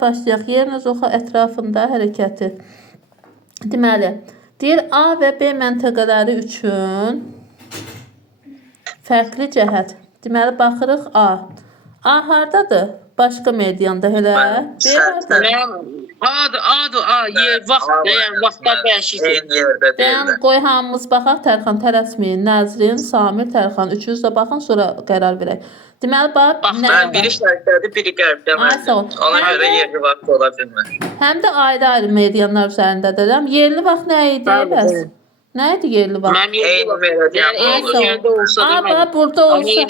Başlayaq. Yerin oxu ətrafında hərəkəti. Deməli, deyir A və B məntəqələri üçün fərqli cəhət. Deməli, baxırıq A. A hardadır? Başqa medianda elə. B hardadır? Vaxtlar dəyişir. Dayan, qoy hamımız baxaq, Tərxan tələsməyin. Nəzrin, Samir, Tərxan. Üçünüz də baxın, sonra qərar verək. Deməli, bax, Baxın, biri şərqdədir, biri qərbdə. Ona görə yerli vaxt ola bilmir. Həm də ayrı-ayrı medianlar üzərindədir. Yerli vaxt nə idi? Bəs? Nə idi yerli vaxt? Mən eyni yerdə olsa da mən burada olsa.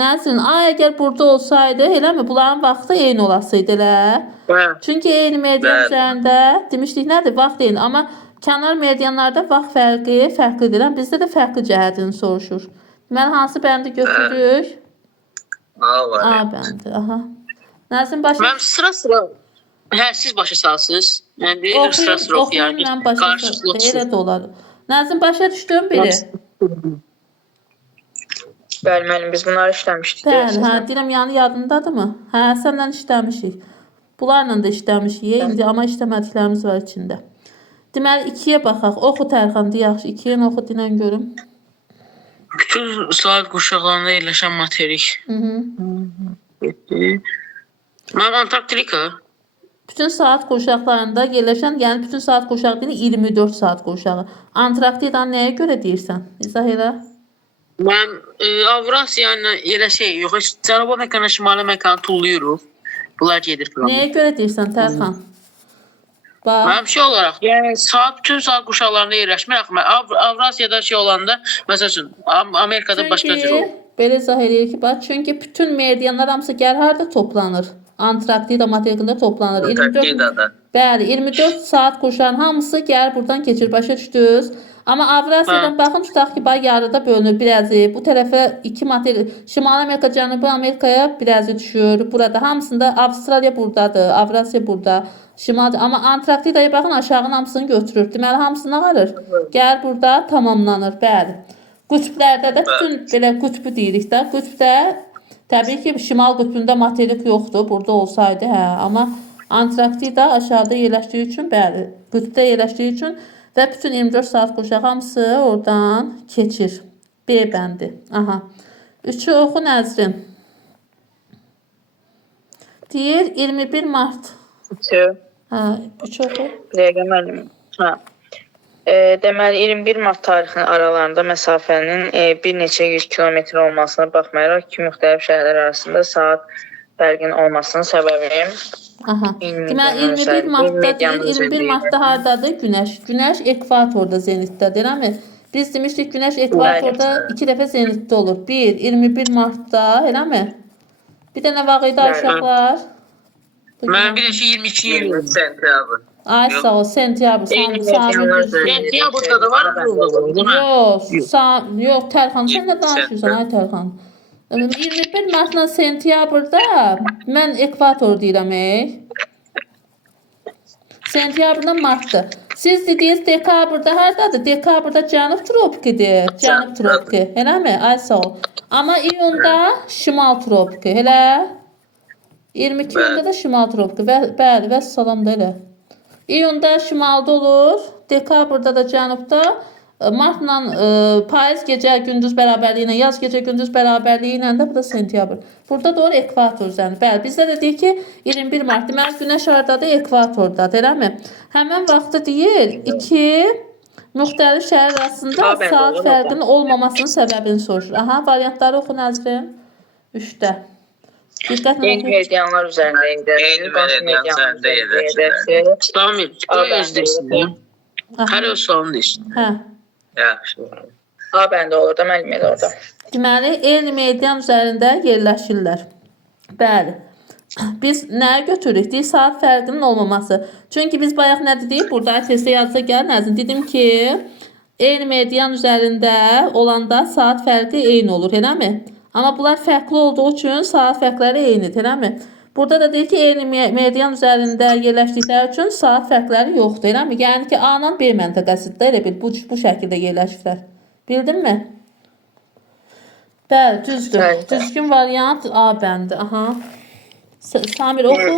Nəzrin, əgər burada olsaydı, eləmi? Bunların vaxtı eyni olasıydı, elə? Çünki eyni median üzərində demişdik, nədir? Vaxt eyni. Amma kənar medianlarda vaxt fərqlidir. Bizdə də fərqli cəhətini soruşur. Deməli, hansı bəndi götürürük? A bəndi, aha. Nəzrin, başa... Mən sıra-sıra... siz başa salsınız. Mən deyirəm sıra-sıra oxuyarım. Elə də olar. Nəzrin, başa düşdün biri? Bəli, müəllim, biz bunları işləmişdik. Bəli, deyirəm, yəni yadındadır mı? Səndən işləmişik. Bunlarla da işləmişik, indi amma işləmədiklərimiz var içində. Deməli, 2-yə baxaq. Oxu Tərxan, deyək, 2-yə oxu, dinən görüm. Bütün saat quşaqlarında yerləşən materik. Mən Antarktika. Bütün saat qurşaqlarında yerləşən, yəni bütün saat qurşağı deyil, 24 saat qurşağı. Antarktidanı nəyə görə deyirsən? İzah elə. Mən Avrasiya ilə elə yox, Cənubi Amerikanı, Şimali Amerikanı tullayırıq. Bunlar gedir falan. Nəyə görə deyirsən, Tərxan? Mən olaraq, yəni bütün saat quşaqlarında yerləşmir. Avrasiyada olanda, məsəl üçün, Amerikada başqa cür olur. Belə izah eləyir ki, çünki bütün meridianlar hamısı gəl harada toplanır? Antarktida materikində toplanır. Bəli, 24 saat quşağın hamısı gəlir buradan keçir. Başa düşdünüz? Amma Avrasiyadan baxın, tutaq ki, yarıda bölünür birazı. Bu tərəfə 2 materik, Şimali Amerika, Cənubi Amerikaya birazı düşür. Burada hamısında Avstraliya buradadır, Avrasiya burada. Amma Antarktidaya baxın, aşağının hamısını götürür. Deməli, hamısını alır. Gəlir burada tamamlanır. Bəli. Qütblərdə də bütün belə qütbü deyirik də. Qütbdə təbii ki, şimal qütbündə materik yoxdur. Burada olsaydı, amma Antarktida aşağıda yerləşdiyi üçün, bəli, qütbdə yerləşdiyi üçün və bütün 24 saat quşağı hamısı oradan keçir. B bəndi. Aha. 3-ü oxu Nəzrin. Deyir 21 mart. 3 oxu. Dəqiqə müəllim. Deməli, 21 mart tarixinin aralarında məsafənin bir neçə 100 kilometr olmasına baxmayaraq iki müxtəlif şəhərlər arasında saat fərqinin olmasının səbəbi. Deməli, 21 martda deyil, 21 martda haradadır? Günəş. Günəş ekvatorda, zenitdədir. Biz demişdik, Günəş ekvatorda 2 dəfə zenitdə olur. 21 martda, eləmi? Bir də nə vaxt idi uşaqlar? Mən bir də 22 sentyabr. Ay sağ ol, sentyabr. Sentyabrda da var mı? Yox, Tərxan, sən də danışırsan, ay Tərxan. 21 martla sentyabrda mən ekvator deyirəm. Sentyabrda martdır. Siz dediniz dekabrda haradadır? Dekabrda cənub tropikidir. Cənub tropiki, eləmi? Ay sağ ol. Amma iyunda şimal tropiki, elə? 22 iyunda da şimal tropiki. Bəli, və salam da elə. İyunda şimalda olur, dekabrda da cənubda, martla payız gecə gündüz bərabərliyi ilə, yaz gecə gündüz bərabərliyi ilə də bu da sentyabr. Burada doğru ekvator üzərində. Bəli, bizdə də deyir ki 21 mart. Deməli günəş hardadır? Ekvatordadır, eləmi? Həmin vaxtı deyir 2 müxtəlif şəhər arasında saat fərqinin olmamasının səbəbini soruşur. Aha, variantları oxu Nəzrin. 3-də. Eyni medianlar üzərində yerləşir. Tamam, özdesin. Hər öz sualını deyirsin. Yaxşı. A bəndə olur da, müəllim elə orada. Deməli, eyni median üzərində yerləşirlər. Bəli. Biz nəyə götürürük? Deyil, saat fərqinin olmaması. Çünki biz bayaq nə dedik? Burada testə yazsa gəl, Nəzrin. Dedim ki, eyni median üzərində olanda saat fərqi eyni olur, eləmi? Amma bunlar fərqli olduğu üçün saat fərqləri eynidir, eləmi? Burada da deyir ki, eyni median üzərində yerləşdikləri üçün saat fərqləri yoxdur, eləmi? Yəni ki, A ilə B məntəqəsində elə bil, bu şəkildə yerləşirlər. Bildin mi? Bəli, düzdür. Düzgün variant A bəndi. Aha. Samir oxu.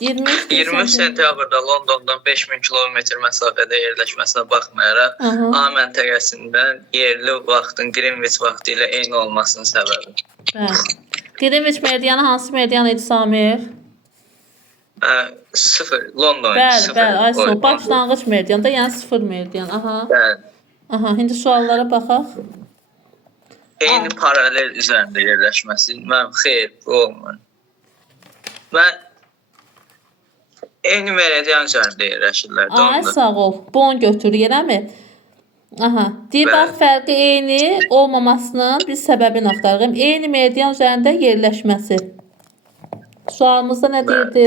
23 23 sentyabrda Londondan 5000 kilometr məsafədə yerləşməsinə baxmayaraq, Aha. A məntəqəsində yerli vaxtın Greenwich vaxtı ilə eyni olmasının səbəbi. Bəli. Greenwich meridianı hansı meridian idi Samir? 0 London. Bəli, bəli. Ayso, başlanğıc meridian da, yəni 0 meridian. Aha. Bəli. Aha, indi suallara baxaq. Eyni paralel üzərində yerləşməsi mən xeyr, bu olmur. Mən eyni meridian üzərində yerləşirlər. Ay, sağ ol. Bon götürür, eləmi? Aha. Deyir, bax, fərqi eyni olmamasının bir səbəbini axtarırıq. Eyni meridian üzərində yerləşməsi. Sualımızda nə deyirdi?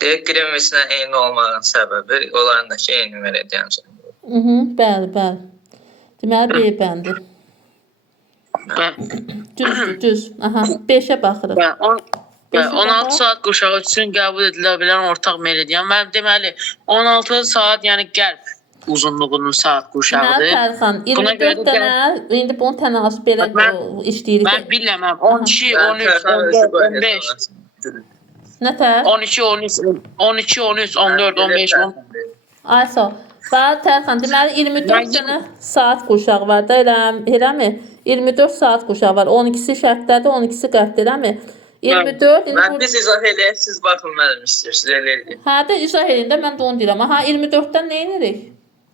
Deyir, Greenwich-lə eyni olmağın səbəbi onlarındakı eyni meridian üzərində. Bəli, bəli. Deməli, B bəndi. Düzdür, düz. Aha, 5-ə baxırıq. 16 saat quşağı üçün qəbul edilə bilən ortaq meridian. Mən deməli 16 saat, yəni qərb uzunluğunun saat quşağıdır. Deməli, Tərxan, 24 dənə, indi bunu tənasüb belə işləyirik. Mən bilməməm. 12, 13, 14, 15. Nətər? 12, 13, 14, 15, 10. Ay, sağ ol. Bax, Tərxan, deməli 24 dənə saat quşağı var da, eləmi? 24 saat quşağı var. 12-si şərqdədir, 12-si qərbdə, eləmi? 24. Mən biz izah eləyək, siz baxın mənim istəyirsiniz, elə eləyək. Hə də izah edin də, mən də onu deyirəm. Aha, 24-dən nə edirik?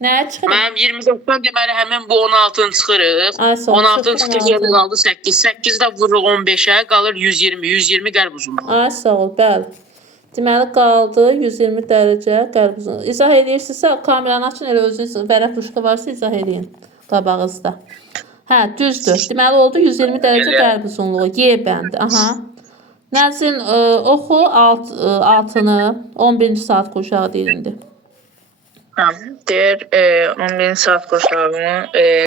Nəyə çıxırıq? Mənim 24-dən deməli həmin bu 16-nı çıxırıq. 16-nı çıxırıq, yerdə qaldı 8. 8-də vururuq 15-ə, qalır 120. 120 qərb uzunluğu. Ay, sağ ol, bəli. Deməli, qaldı 120 dərəcə qərb uzunluğu. İzah edirsinizsə, kameranı açın, elə özünüz vərəq tuşu varsa izah edin qabağınızda. Hə, düzdür. Deməli, oldu 120 dərəcə qərb uzunluğu. Y bəndi. Aha. Nəzrin, oxu altını 11-ci saat quşağı deyilindi. Deyir, 11 saat quşağını